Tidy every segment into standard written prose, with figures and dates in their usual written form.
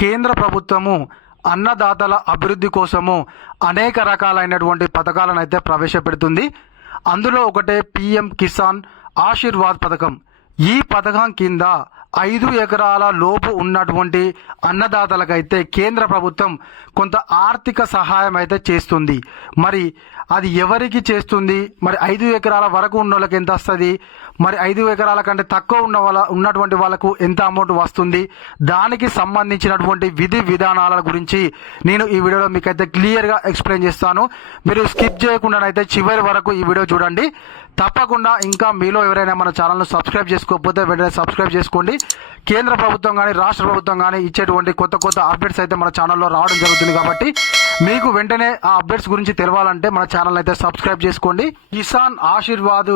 కేంద్ర ప్రభుత్వము అన్నదాతల అభివృద్ధి కోసము అనేక రకాలైనటువంటి పథకాలను అయితే ప్రవేశపెడుతుంది. అందులో ఒకటే పిఎం కిసాన్ ఆశీర్వాద్ పథకం. ఈ పథకం కింద 5 ఎకరాల లోపు ఉన్నటువంటి అన్నదాతలకైతే కేంద్ర ప్రభుత్వం కొంత ఆర్థిక సహాయం అయితే చేస్తుంది. మరి అది ఎవరికి చేస్తుంది, మరి 5 ఎకరాల వరకు ఉన్న వాళ్ళకి ఎంత వస్తుంది, మరి 5 ఎకరాల కంటే తక్కువ ఉన్నటువంటి వాళ్ళకు ఎంత అమౌంట్ వస్తుంది, దానికి సంబంధించినటువంటి విధి విధానాల గురించి నేను ఈ వీడియోలో మీకైతే క్లియర్గా ఎక్స్ప్లెయిన్ చేస్తాను. మీరు స్కిప్ చేయకుండానైతే చివరి వరకు ఈ వీడియో చూడండి. తప్పకుండా ఇంకా మీలో ఎవరైనా మన ఛానల్ను సబ్స్క్రైబ్ చేసుకోకపోతే వెంటనే సబ్స్క్రైబ్ చేసుకోండి. కేంద్ర ప్రభుత్వం కానీ రాష్ట్ర ప్రభుత్వం కానీ ఇచ్చేటువంటి కొత్త కొత్త అప్డేట్స్ అయితే మన ఛానల్లో రావడం జరుగుతుంది. కాబట్టి మీకు వెంటనే ఆ అప్డేట్స్ గురించి తెలవాలంటే మన ఛానల్ అయితే సబ్స్క్రైబ్ చేసుకోండి. కిసాన్ ఆశీర్వాద్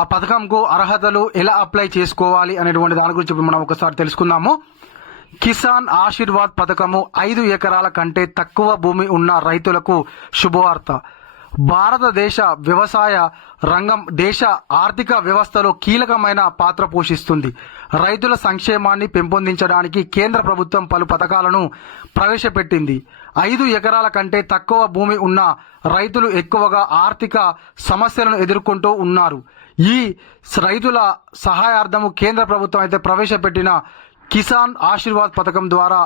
ఆ పథకంకు అర్హతలు ఎలా అప్లై చేసుకోవాలి అనేటువంటి దాని గురించి మనం ఒకసారి తెలుసుకుందాము. కిసాన్ ఆశీర్వాద్ పథకము 5 ఎకరాల కంటే తక్కువ భూమి ఉన్న రైతులకు శుభవార్త. భారతదేశ వ్యవసాయ రంగం దేశ ఆర్థిక వ్యవస్థలో కీలకమైన పాత్ర పోషిస్తుంది. రైతుల సంక్షేమాన్ని పెంపొందించడానికి కేంద్ర ప్రభుత్వం పలు పథకాలను ప్రవేశపెట్టింది. 5 ఎకరాల కంటే తక్కువ భూమి ఉన్న రైతులు ఎక్కువగా ఆర్థిక సమస్యలను ఎదుర్కొంటూ ఉన్నారు. ఈ రైతుల సహాయార్థము కేంద్ర ప్రభుత్వం అయితే ప్రవేశపెట్టిన కిసాన్ ఆశీర్వాద్ పథకం ద్వారా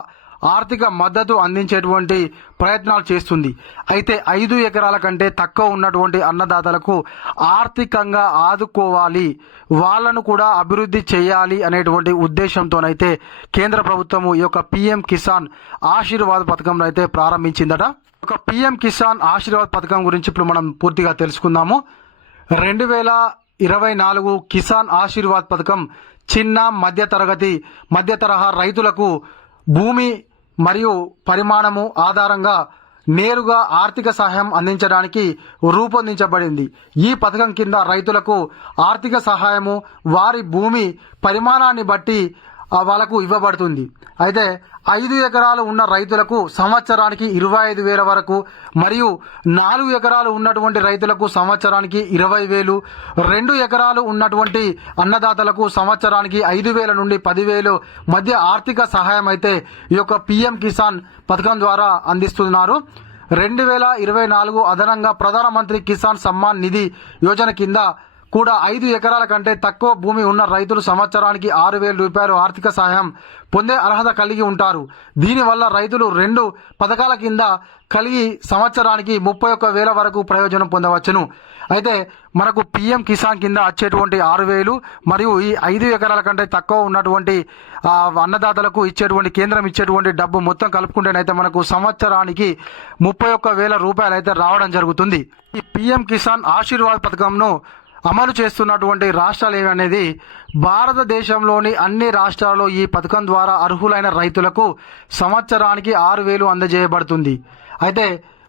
ఆర్థిక మద్దతు అందించేటువంటి ప్రయత్నాలు చేస్తుంది. అయితే 5 ఎకరాల కంటే తక్కువ ఉన్నటువంటి అన్నదాతలకు ఆర్థికంగా ఆదుకోవాలి, వాళ్ళను కూడా అభివృద్ధి చేయాలి అనేటువంటి ఉద్దేశంతోనైతే కేంద్ర ప్రభుత్వము ఈ యొక్క పిఎం కిసాన్ ఆశీర్వాద్ పథకం అయితే ప్రారంభించిందట. ఒక పిఎం కిసాన్ ఆశీర్వాద్ పథకం గురించి ఇప్పుడు మనం పూర్తిగా తెలుసుకుందాము. 2024 కిసాన్ ఆశీర్వాద్ పథకం చిన్న మధ్య తరహా రైతులకు భూమి మరియు పరిమాణము ఆధారంగా నేరుగా ఆర్థిక సహాయం అందించడానికి రూపొందించబడింది. ఈ పథకం కింద రైతులకు ఆర్థిక సహాయము వారి భూమి పరిమాణాన్ని బట్టి వాళ్ళకు ఇవ్వబడుతుంది. అయితే 5 ఎకరాలు ఉన్న రైతులకు సంవత్సరానికి 25,000 వరకు, మరియు 4 ఎకరాలు ఉన్నటువంటి రైతులకు సంవత్సరానికి 20,000, 2 ఎకరాలు ఉన్నటువంటి అన్నదాతలకు సంవత్సరానికి 5,000 నుండి 10,000 మధ్య ఆర్థిక సహాయం అయితే ఈ యొక్క పిఎం కిసాన్ పథకం ద్వారా అందిస్తున్నారు. 2024 అదనంగా ప్రధానమంత్రి కిసాన్ సమ్మాన్ నిధి యోజన కింద కూడా 5 ఎకరాల కంటే తక్కువ భూమి ఉన్న రైతులు సంవత్సరానికి 6,000 రూపాయలు ఆర్థిక సహాయం పొందే అర్హత కలిగి ఉంటారు. దీనివల్ల రైతులు 2 పథకాల కింద కలిగి సంవత్సరానికి 31,000 వరకు ప్రయోజనం పొందవచ్చును. అయితే మనకు పిఎం కిసాన్ కింద వచ్చేటువంటి 6,000 మరియు ఈ 5 ఎకరాల కంటే తక్కువ ఉన్నటువంటి అన్నదాతలకు ఇచ్చేటువంటి కేంద్రం ఇచ్చేటువంటి డబ్బు మొత్తం కలుపుకుంటేనైతే మనకు సంవత్సరానికి 31,000 రూపాయలు అయితే రావడం జరుగుతుంది. ఈ పిఎం కిసాన్ ఆశీర్వాద్ పథకంను అమలు చేస్తున్నటువంటి రాష్ట్రాలు ఏమనేది భారతదేశంలోని అన్ని రాష్ట్రాల్లో ఈ పథకం ద్వారా అర్హులైన రైతులకు సంవత్సరానికి 6,000 అందజేయబడుతుంది. అయితే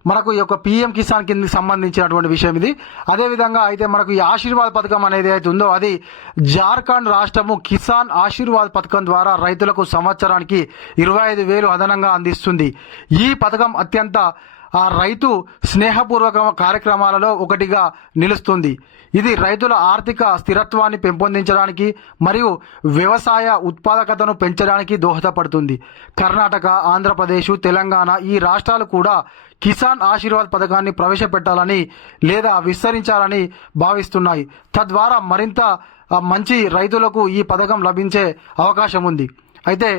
మనకు ఈ యొక్క పిఎం కిసాన్ కిందకి సంబంధించినటువంటి విషయం ఇది. అదేవిధంగా అయితే మనకు ఈ ఆశీర్వాద్ పథకం అనేది అయితే ఉందో అది జార్ఖండ్ రాష్ట్రము కిసాన్ ఆశీర్వాద్ పథకం ద్వారా రైతులకు సంవత్సరానికి 25,000 అదనంగా అందిస్తుంది. ఈ పథకం అత్యంత రైతు స్నేహపూర్వక కార్యక్రమాలలో ఒకటిగా నిలుస్తుంది. ఇది రైతుల ఆర్థిక స్థిరత్వాన్ని పెంపొందించడానికి మరియు వ్యవసాయ ఉత్పాదకతను పెంచడానికి దోహదపడుతుంది. కర్ణాటక, ఆంధ్రప్రదేశ్, తెలంగాణ ఈ రాష్ట్రాలు కూడా కిసాన్ ఆశీర్వాద్ పథకాన్ని ప్రవేశపెట్టాలని లేదా విస్తరించాలని భావిస్తున్నాయి. తద్వారా మరింత మంచి రైతులకు ఈ పథకం లభించే అవకాశం ఉంది. అయితే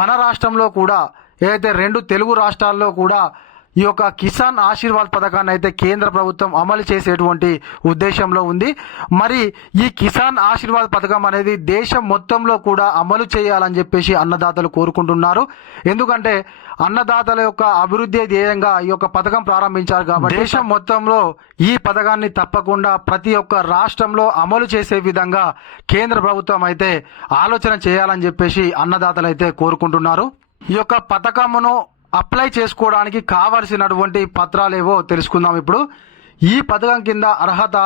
మన రాష్ట్రంలో కూడా ఏదైతే 2 తెలుగు రాష్ట్రాల్లో కూడా ఈ యొక్క కిసాన్ ఆశీర్వాద్ పథకాన్ని అయితే కేంద్ర ప్రభుత్వం అమలు చేసేటువంటి ఉద్దేశంలో ఉంది. మరి ఈ కిసాన్ ఆశీర్వాద్ పథకం అనేది దేశం మొత్తంలో కూడా అమలు చేయాలని చెప్పేసి అన్నదాతలు కోరుకుంటున్నారు. ఎందుకంటే అన్నదాతల యొక్క అభివృద్ధి ధ్యేయంగా ఈ యొక్క పథకం ప్రారంభించారు కాబట్టి దేశం మొత్తంలో ఈ పథకాన్ని తప్పకుండా ప్రతి ఒక్క రాష్ట్రంలో అమలు చేసే విధంగా కేంద్ర ప్రభుత్వం అయితే ఆలోచన చేయాలని చెప్పేసి అన్నదాతలు అయితే కోరుకుంటున్నారు. ఈ యొక్క పథకమును అప్లై చేసుకోవడానికి కావలసినటువంటి పత్రాలేవో తెలుసుకుందాం. ఇప్పుడు ఈ పథకం కింద అర్హత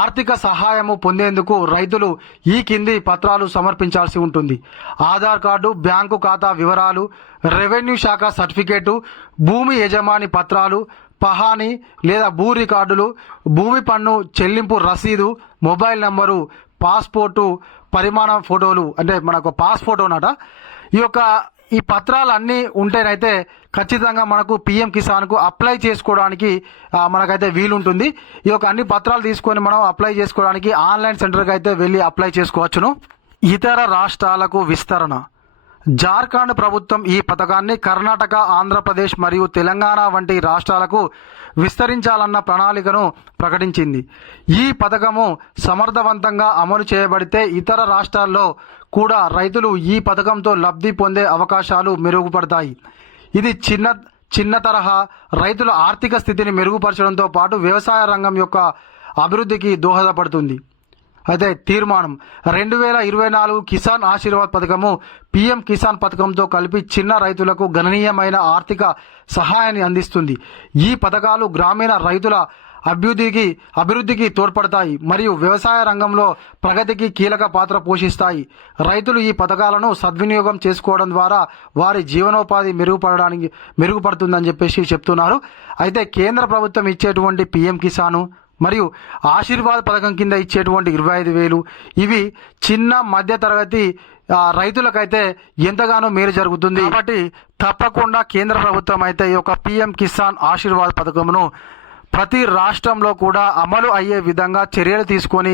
ఆర్థిక సహాయము పొందేందుకు రైతులు ఈ కింది పత్రాలు సమర్పించాల్సి ఉంటుంది. ఆధార్ కార్డు, బ్యాంకు ఖాతా వివరాలు, రెవెన్యూ శాఖ సర్టిఫికేటు, భూమి యజమాని పత్రాలు, పహానీ లేదా భూ రికార్డులు, భూమి పన్ను చెల్లింపు రసీదు, మొబైల్ నంబరు, పాస్పోర్టు పరిమాణం ఫోటోలు, అంటే మనకు పాస్ ఫోటో అన్నట. ఈ పత్రాలు అన్నీ ఉంటేనైతే ఖచ్చితంగా మనకు పిఎం కిసాన్కు అప్లై చేసుకోవడానికి మనకైతే వీలుంటుంది. ఈ యొక్క అన్ని పత్రాలు తీసుకొని మనం అప్లై చేసుకోవడానికి ఆన్లైన్ సెంటర్కి అయితే వెళ్ళి అప్లై చేసుకోవచ్చును. ఇతర రాష్ట్రాలకు విస్తరణ. జార్ఖండ్ ప్రభుత్వం ఈ పథకాన్ని కర్ణాటక, ఆంధ్రప్రదేశ్ మరియు తెలంగాణ వంటి రాష్ట్రాలకు విస్తరించాలన్న ప్రణాళికను ప్రకటించింది. ఈ పథకము సమర్థవంతంగా అమలు చేయబడితే ఇతర రాష్ట్రాల్లో కూడా రైతులు ఈ పథకంతో లబ్ధి పొందే అవకాశాలు మెరుగుపడతాయి. ఇది చిన్న తరహా రైతుల ఆర్థిక స్థితిని మెరుగుపరచడంతో పాటు వ్యవసాయ రంగం యొక్క అభివృద్ధికి దోహదపడుతుంది. అయితే తీర్మానం 2024 కిసాన్ ఆశీర్వాద్ పథకము పిఎం కిసాన్ పథకంతో కలిపి చిన్న రైతులకు గణనీయమైన ఆర్థిక సహాయాన్ని అందిస్తుంది. ఈ పథకాలు గ్రామీణ రైతుల అభివృద్ధికి తోడ్పడతాయి మరియు వ్యవసాయ రంగంలో ప్రగతికి కీలక పాత్ర పోషిస్తాయి. రైతులు ఈ పథకాలను సద్వినియోగం చేసుకోవడం ద్వారా వారి జీవనోపాధి మెరుగుపడుతుందని చెప్పేసి చెప్తున్నారు. అయితే కేంద్ర ప్రభుత్వం ఇచ్చేటువంటి పిఎం కిసాను మరియు ఆశీర్వాద్ పథకం కింద ఇచ్చేటువంటి 25,000 ఇవి చిన్న మధ్య తరగతి రైతులకైతే ఎంతగానో మేలు జరుగుతుంది. కాబట్టి తప్పకుండా కేంద్ర ప్రభుత్వం అయితే ఈ యొక్క పిఎం కిసాన్ ఆశీర్వాద్ పథకమును ప్రతి రాష్ట్రంలో కూడా అమలు అయ్యే విధంగా చర్యలు తీసుకొని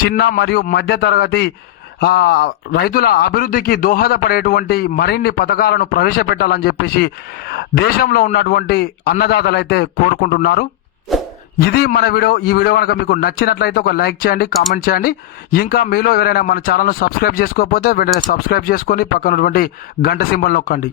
చిన్న మరియు మధ్య తరగతి రైతుల అభివృద్ధికి దోహదపడేటువంటి మరిన్ని పథకాలను ప్రవేశపెట్టాలని చెప్పేసి దేశంలో ఉన్నటువంటి అన్నదాతలు అయితే కోరుకుంటున్నారు. ఇది మన వీడియో. ఈ వీడియో కనుక మీకు నచ్చినట్లయితే ఒక లైక్ చేయండి, కామెంట్ చేయండి. ఇంకా మీలో ఎవరైనా మన ఛానల్ను సబ్స్క్రైబ్ చేసుకోకపోతే వెంటనే సబ్స్క్రైబ్ చేసుకొని పక్కనటువంటి గంట సింబల్ నొక్కండి.